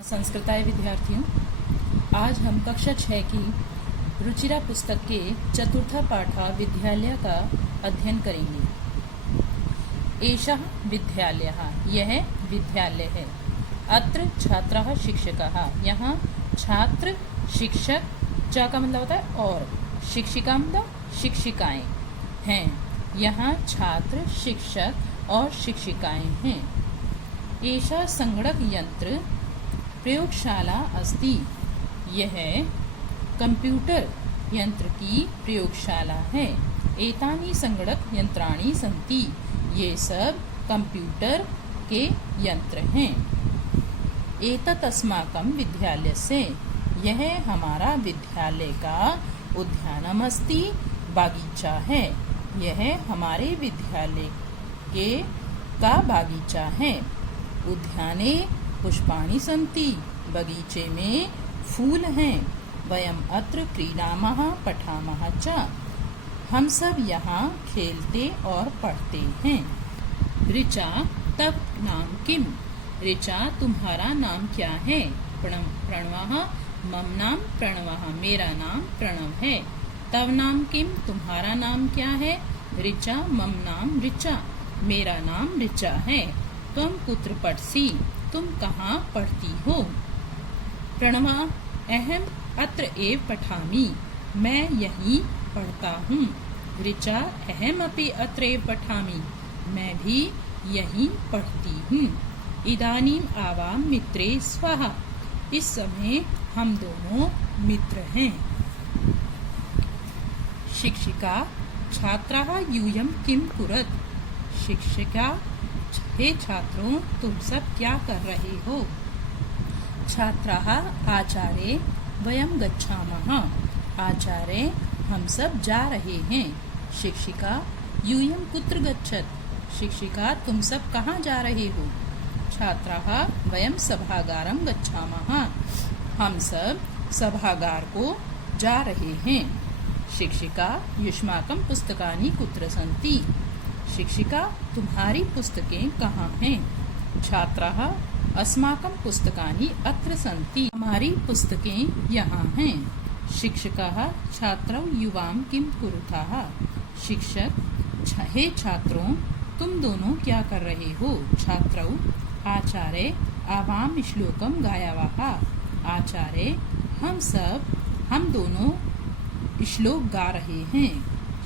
संस्कृताय विद्यार्थियों, आज हम कक्षा 6 की रुचिरा पुस्तक के चतुर्थ पाठ विद्यालय का अध्ययन करेंगे। एषः विद्यालयः, यह विद्यालय है। अत्र छात्रः शिक्षकः, यहाँ छात्र शिक्षक, च का मतलब होता है और, शिक्षिका मतलब शिक्षिकाएं हैं। यहाँ छात्र शिक्षक और शिक्षिकाएं हैं। एषा संगणक यंत्र प्रयोगशाला अस्ति, यह कंप्यूटर यंत्र की प्रयोगशाला है। एतानि संगणक यंत्राणि सन्ति, ये सब कंप्यूटर के यंत्र हैं। एतत् अस्माकं विद्यालयस्य, यह हमारा विद्यालय का उद्यानम् अस्ति, बागीचा है। यह हमारे विद्यालय के का बागीचा है। उद्याने पुष्पाणि सन्ति, बगीचे में फूल हैं। वयम् अत्र क्रीडामः पठामः च, हम सब यहाँ खेलते और पढ़ते हैं। ऋचा तव नाम किम, ऋचा तुम्हारा नाम क्या है। प्रणवः मम नाम प्रणवः, मेरा नाम प्रणव है। तव नाम किम, तुम्हारा नाम क्या है। ऋचा मम नाम ऋचा, मेरा नाम ऋचा है। त्वं कुत्र पठसि, तुम कहाँ पढ़ती हो। प्रणवा अहम अत्र एव पठामि, मैं यहीं पढ़ता हूँ। ऋचा अहम अपि अत्र एव पठामि, मैं भी यहीं पढ़ती हूँ। इदानीम आवाम मित्रे स्वः, इस समय हम दोनों मित्र हैं। शिक्षिका छात्राः यूयं किं कुरत, शिक्षिका हे छात्रों तुम सब क्या कर रहे हो। छात्राः आचार्य वयं गच्छामः, आचार्य हम सब जा रहे हैं। शिक्षिका यूयं कुत्र गच्छत, शिक्षिका तुम सब कहाँ जा रहे हो। छात्राः वयं सभागारं गच्छामः, हम सब सभागार को जा रहे हैं। शिक्षिका युष्माकं पुस्तकानि कुत्र सन्ति, शिक्षिका तुम्हारी पुस्तकें कहाँ हैं। छात्राः अस्माकं पुस्तकानि अत्र सन्ति, हमारी पुस्तकें यहाँ हैं। शिक्षकाः छात्रौ युवां किं कुरुताः, शिक्षक हे छात्रों तुम दोनों क्या कर रहे हो। छात्रौ आचार्य आवां श्लोकं गायावः, आचार्य हम दोनों श्लोक गा रहे हैं।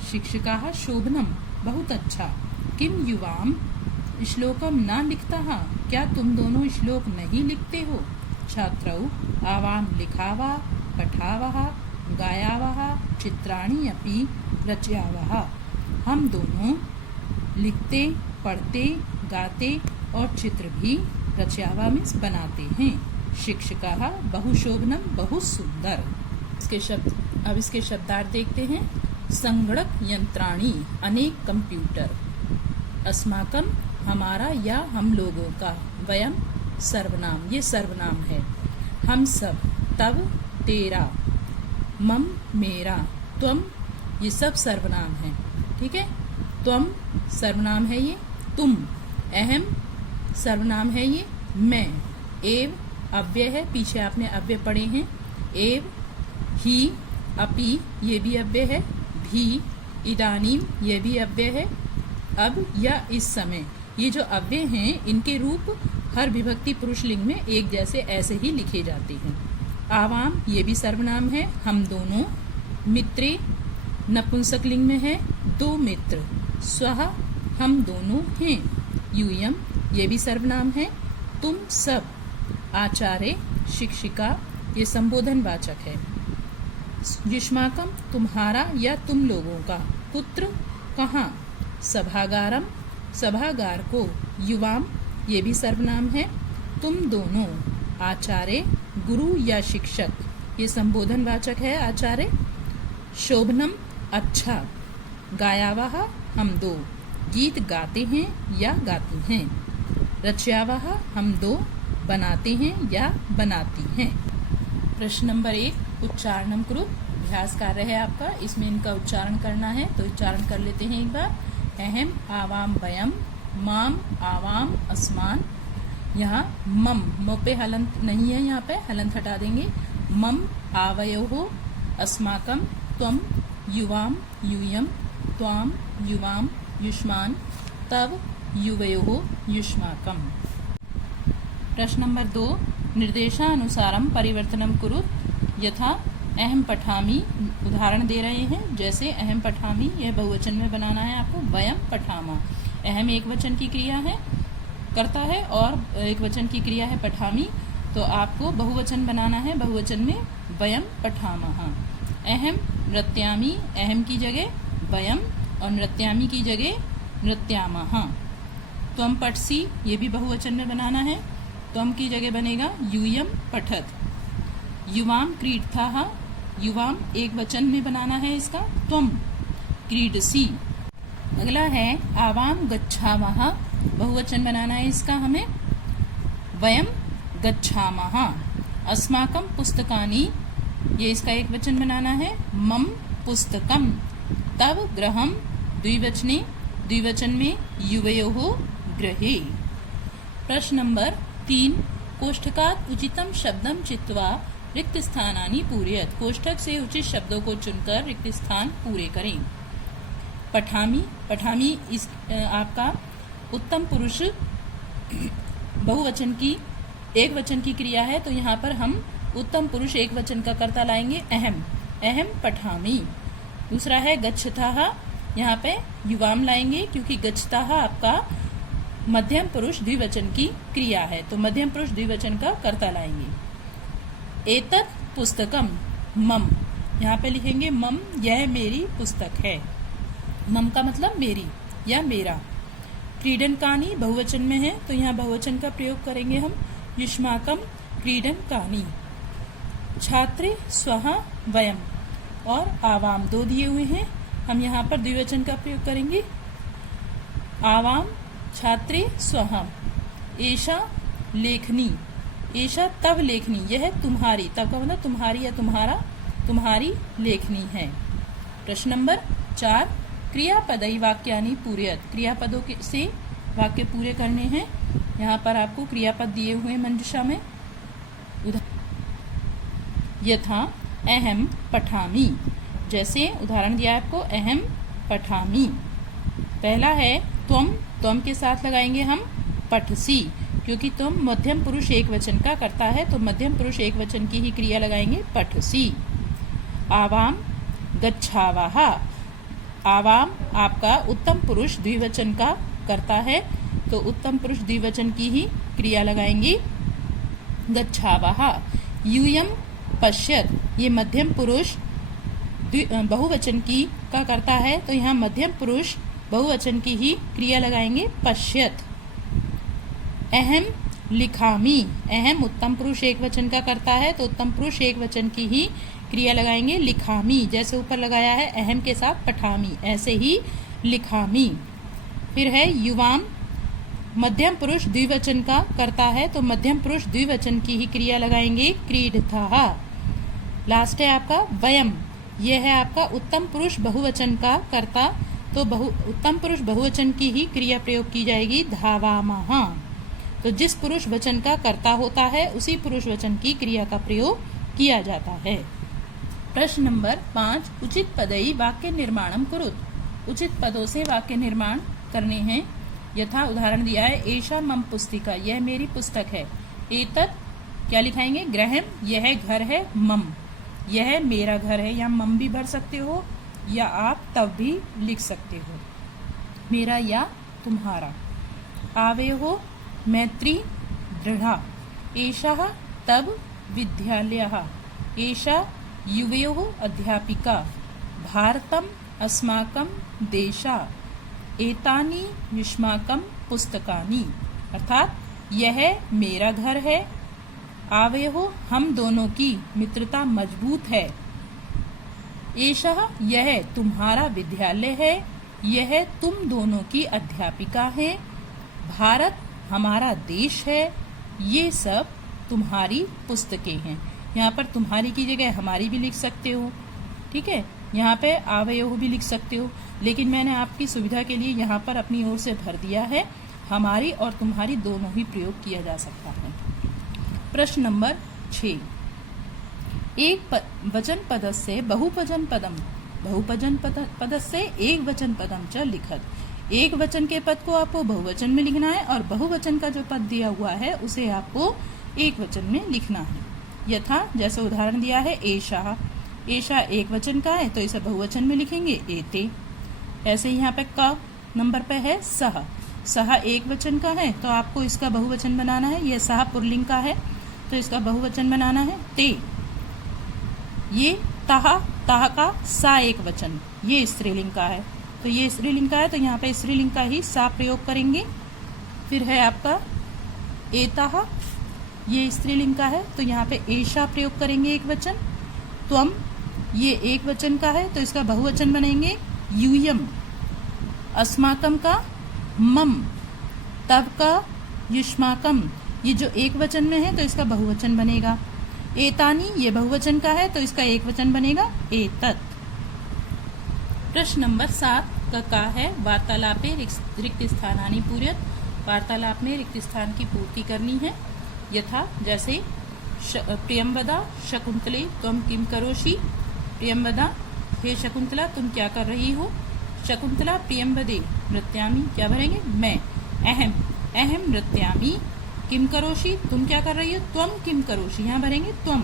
शिक्षकाः शोभनम, बहुत अच्छा। किम युवाम श्लोकम न लिखतः, क्या तुम दोनों श्लोक नहीं लिखते हो। छात्रौ आवाम लिखावा पठावः गायावः चित्राणि अपि रचयावः, हम दोनों लिखते पढ़ते गाते और चित्र भी रचयावा में बनाते हैं। शिक्षकाः बहुशोभनम, बहुत सुंदर। अब इसके शब्दार्थ देखते हैं। संगणक यंत्राणि, अनेक कंप्यूटर। अस्माकं हमारा या हम लोगों का। वयम सर्वनाम, ये सर्वनाम है। हम सब, तव तेरा, मम मेरा, त्वम ये सब सर्वनाम है। ठीक है, त्वम सर्वनाम है ये, तुम। अहम सर्वनाम है ये, मैं। एव अव्यय है, पीछे आपने अव्यय पढ़े हैं। एव ही, अपि ये भी अव्यय है। भी, इदानीम ये भी अव्यय है। अब या इस समय, ये जो अव्यय हैं इनके रूप हर विभक्ति पुरुषलिंग में एक जैसे ऐसे ही लिखे जाते हैं। आवाम ये भी सर्वनाम है, हम दोनों। मित्रे नपुंसकलिंग में है, दो मित्र। स्वः हम दोनों हैं। यूयम ये भी सर्वनाम है, तुम सब। आचार्य शिक्षिका ये संबोधनवाचक है। युष्माकम तुम्हारा या तुम लोगों का। कुत्र कहाँ। सभागारम सभागार को। युवाम ये भी सर्वनाम है, तुम दोनों। आचार्य गुरु या शिक्षक ये संबोधनवाचक है, आचार्य। शोभनम अच्छा। गायावः हम दो, गीत गाते हैं या गाती हैं। रचयावः हम दो, बनाते हैं या बनाती हैं। प्रश्न नंबर 1, उच्चारणम कुरु। अभ्यास कार्य है आपका, इसमें इनका उच्चारण करना है, तो उच्चारण कर लेते हैं एक बार। अहम आवाम वयम, माम आवाम अस्मान, यहाँ मम, मो पे हलंत नहीं है, यहाँ पे हलंत हटा देंगे। मम आवयोः अस्माकं त्वं युवाम यूयम त्वाम युवाम युष्मान् तव युवयोः युष्माकम्। प्रश्न नंबर 2, निर्देशानुसारम परिवर्तनम कुरु यथा अहम पठामि। उदाहरण दे रहे हैं, जैसे अहम पठामि, यह बहुवचन में बनाना है आपको। वयम पठामा, अहम एक वचन की क्रिया है, करता है, और एक वचन की क्रिया है पठामि, तो आपको बहुवचन बनाना है। बहुवचन में वयम पठामः। अहम नृत्यामि, अहम की जगह वयम और नृत्यामि की जगह नृत्यामः। त्वम पठसि, ये भी बहुवचन में बनाना है। त्वम की जगह बनेगा यूयम पठत। युवाम क्रीडथाः, युवाम एक वचन में बनाना है इसका। त्वम क्रीडसि। अगला है आवाम गच्छामः, बहुवचन बनाना है इसका हमें। वयम गच्छामः। अस्माकं पुस्तकानि, ये इसका एक वचन बनाना है। मम पुस्तकम। तव गृहम, द्विवचने, द्विवचन में युवयोः गृहे। प्रश्न नंबर 3, कोष्ठकात् उचितम शब्दम चित्वा रिक्त स्थानानि पूरयत। कोष्ठक से उचित शब्दों को चुनकर रिक्त स्थान पूरे करें। पठामि, पठामि इस आपका उत्तम पुरुष बहुवचन की एक वचन की क्रिया है, तो यहाँ पर हम उत्तम पुरुष एक वचन का कर्ता लाएंगे अहम, अहम पठामि। दूसरा है गच्छताः, यहाँ पे युवाम लाएंगे क्योंकि गच्छताः आपका मध्यम पुरुष द्विवचन की क्रिया है, तो मध्यम पुरुष द्विवचन का कर्ता लाएंगे। एतत् पुस्तकम मम, यहाँ पे लिखेंगे मम, यह मेरी पुस्तक है। मम का मतलब मेरी या मेरा। क्रीडनकानि बहुवचन में है, तो यहाँ बहुवचन का प्रयोग करेंगे हम। युष्माकम क्रीडनकानि। छात्रे स्वः वयम और आवाम दो दिए हुए हैं, हम यहाँ पर द्विवचन का प्रयोग करेंगे। आवाम छात्रे स्वः। एषा लेखनी, एषा तव लेखनी, यह तुम्हारी, तव का मतलब तुम्हारी या तुम्हारा, तुम्हारी लेखनी है। प्रश्न नंबर 4, क्रियापदई वाक्यानि पूरयत। क्रियापदों से वाक्य पूरे करने हैं। यहाँ पर आपको क्रियापद दिए हुए हैं मंजुषा में। यथा अहम पठामि, जैसे उदाहरण दिया आपको अहम पठामि। पहला है त्वम, त्वम के साथ लगाएंगे हम पठसि, क्योंकि तुम मध्यम पुरुष एक वचन का करता है, तो मध्यम पुरुष एक वचन की ही क्रिया लगाएंगे पठसि। आवाम गच्छावः, आवाम आपका उत्तम पुरुष द्विवचन का करता है, तो उत्तम पुरुष द्विवचन की ही क्रिया लगाएंगे गच्छावः। यूयम पश्यत, ये मध्यम पुरुष बहुवचन की का करता है, तो यहाँ मध्यम पुरुष बहुवचन की ही क्रिया लगाएंगे पश्यत। अहम लिखामि, अहम उत्तम पुरुष एक वचन का करता है, तो उत्तम पुरुष एक वचन की ही क्रिया लगाएंगे लिखामि। जैसे ऊपर लगाया है अहम के साथ पठामि, ऐसे ही लिखामि। फिर है युवाम, मध्यम पुरुष द्विवचन का करता है, तो मध्यम पुरुष द्विवचन की ही क्रिया लगाएंगे क्रीडथाः। लास्ट है आपका वयम, यह है आपका उत्तम पुरुष बहुवचन का कर्ता, तो उत्तम पुरुष बहुवचन की ही क्रिया प्रयोग की जाएगी धावामः। तो जिस पुरुष वचन का कर्ता होता है उसी पुरुष वचन की क्रिया का प्रयोग किया जाता है। प्रश्न नंबर 5, उचित पदई वाक्य निर्माणम कुरुत। उचित पदों से वाक्य निर्माण करने हैं। यथा उदाहरण दिया है एषा मम पुस्तिका, यह मेरी पुस्तक है। एतत् क्या लिखाएंगे गृहम, यह घर है। मम, यह मेरा घर है, या मम भी भर सकते हो या आप तब भी लिख सकते हो, मेरा या तुम्हारा। आवयोः मैत्री दृढ़ा। एषः तब विद्यालयः, एषा युवयोः अध्यापिका। भारतम अस्माकं देशा। एतानि युष्माकं पुस्तकानि, अर्थात यह मेरा घर है। आवयोः हम दोनों की मित्रता मजबूत है। एषः यह तुम्हारा विद्यालय है, यह तुम दोनों की अध्यापिका है। भारत हमारा देश है, ये सब तुम्हारी पुस्तकें हैं। यहाँ पर तुम्हारी की जगह हमारी भी लिख सकते हो, ठीक है। यहाँ पे आवयोः भी लिख सकते हो, लेकिन मैंने आपकी सुविधा के लिए यहाँ पर अपनी ओर से भर दिया है। हमारी और तुम्हारी दोनों ही प्रयोग किया जा सकता है। प्रश्न नंबर 6। एक वचन पदस्य बहुवचन पदम बहुवचन पदस्य एक वचन पदम च लिखत। एक वचन के पद को आपको बहुवचन में लिखना है और बहुवचन का जो पद दिया हुआ है उसे आपको एक वचन में लिखना है। यथा जैसे उदाहरण दिया है एषा, एषा एक वचन का है तो इसे बहुवचन में लिखेंगे एते। ऐसे यहाँ पे क नंबर पे है सह, सह एक वचन का है तो आपको इसका बहुवचन बनाना है। यह सह पुल्लिंग का है तो इसका बहुवचन बनाना है ते। ये तहा, तहा का सा एक वचन, ये स्त्रीलिंग का है तो ये स्त्रीलिंग का है तो यहाँ पे स्त्रीलिंग का ही सा प्रयोग करेंगे। फिर है आपका एतः, ये स्त्रीलिंग का है तो यहाँ पे एषा प्रयोग करेंगे एक वचन। त्वम, ये एक वचन का है तो इसका बहुवचन बनेंगे यूयम। अस्माकम का मम, तब का युष्माकम, ये जो एक वचन में है तो इसका बहुवचन बनेगा। एतानी, ये बहुवचन का है तो इसका एक वचन बनेगा एतत्। प्रश्न नंबर 7 का है वार्तालापे रिक्त स्थानानि पूर्यत। वार्तालाप में रिक्त स्थान की पूर्ति करनी है। यथा जैसे प्रियंवदा शकुंतले तुम किम करोषि। प्रियंवदा, हे शकुंतला तुम क्या कर रही हो। शकुंतला प्रियंवदे नृत्यामि, क्या भरेंगे मैं। अहम, अहम नृत्यामि। किम करोषि, तुम क्या कर रही हो। त्वम किम करोषि, यहाँ भरेंगे त्वम।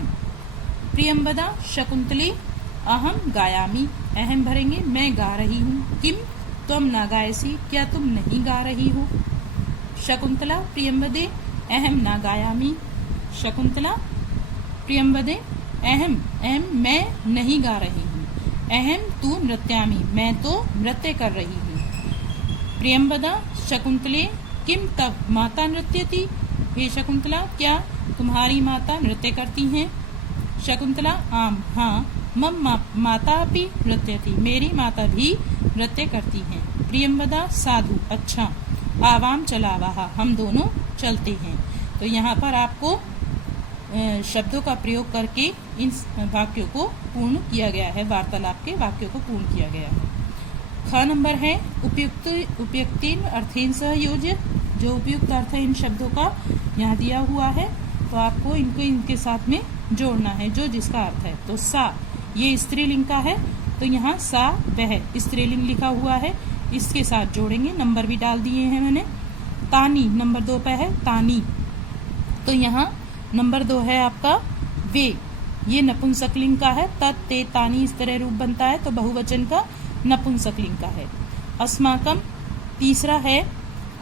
प्रियंवदा शकुंतले अहम गायामि, अहम भरेंगे मैं गा रही हूँ। किम, त्वम न गायसी, क्या तुम नहीं गा रही हो। शकुंतला प्रियंवदे अहम न गायामि। शकुंतला प्रियंवदे अहम, अहम मैं नहीं गा रही हूँ। अहम तू नृत्यामि, मैं तो नृत्य कर रही हूँ। प्रियंवदा शकुंतले किम तब माता नृत्यति। हे शकुंतला, क्या तुम्हारी माता नृत्य करती हैं। शकुंतला आम, हाँ। मम माता अपि नृत्यति, मेरी माता भी नृत्य करती हैं। प्रियंवदा साधु, अच्छा। आवाम चलावाहा, हम दोनों चलते हैं। तो यहाँ पर आपको शब्दों का प्रयोग करके इन वाक्यों को पूर्ण किया गया है, वार्तालाप के वाक्यों को पूर्ण किया गया है। ख नंबर है उपयुक्तिन अर्थेन सह योज्य। जो उपयुक्त अर्थ है इन शब्दों का यहाँ दिया हुआ है तो आपको इनको इनके साथ में जोड़ना है जो जिसका अर्थ है। तो सा, ये स्त्रीलिंग का है तो यहाँ सा वह स्त्रीलिंग लिखा हुआ है, इसके साथ जोड़ेंगे। नंबर भी डाल दिए हैं मैंने। तानी नंबर 2 पे है तानी, तो यहाँ नंबर 2 है आपका वे, ये नपुंसकलिंग का है। तत् ते तानी इस तरह रूप बनता है तो बहुवचन का नपुंसकलिंग का है। अस्माकम तीसरा है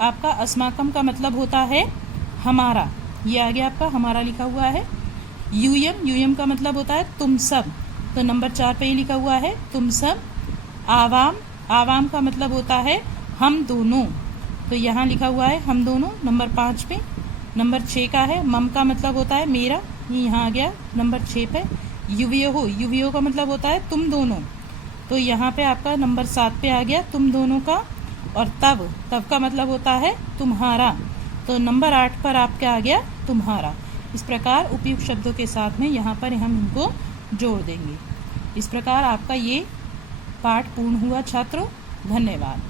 आपका, अस्माकम का मतलब होता है हमारा, ये आ गया आपका हमारा लिखा हुआ है। यूयम, यूयम का मतलब होता है तुम सब, तो नंबर 4 पे ही लिखा हुआ है तुम सब। आवाम, आवाम का मतलब होता है हम दोनों, तो यहाँ लिखा हुआ है हम दोनों नंबर 5 पे। नंबर 6 का है मम का मतलब होता है मेरा, ये यहाँ आ गया नंबर 6 पे। युवियो, युवियो का मतलब होता है तुम दोनों, तो यहाँ पे आपका नंबर 7 पे आ गया तुम दोनों का। और तब, तब का मतलब होता है तुम्हारा, तो नंबर 8 पर आपका आ गया तुम्हारा। इस प्रकार उपयुक्त शब्दों के साथ में यहाँ पर हम इनको जोड़ देंगे। इस प्रकार आपका ये पाठ पूर्ण हुआ छात्रों। धन्यवाद।